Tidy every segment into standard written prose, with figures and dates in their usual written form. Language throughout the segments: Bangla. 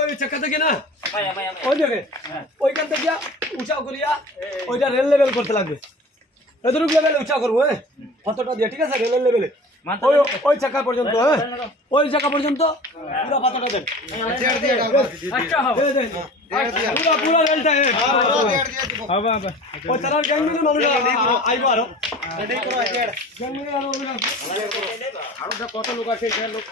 ওই চাকা থেকে না ওই দেখে ওইখান থেকে উঁচাও করিয়া ওইটা রেল লেভেল করতে লাগবে। এতটুকু লেভেলে উঁচা করবো, হ্যাঁ পাথরটা দিয়ে, ঠিক আছে? রেলের লেভেলে ওই ওই চাকা পর্যন্ত, হ্যাঁ ওই চাকা পর্যন্ত পুরো পাথরটা দেন, পুরো পুরো রেলটা ওই তারার গ্যাংমিনের মানুষ আইব আরো কত লোক আছে, লোক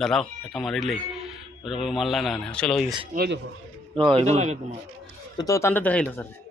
দাঁড়াও একটা মারিলেই ওরকম মারলা না, চলো হয়ে গেছে। ওই দেখো তো টানতে দেখাইলো স্যার।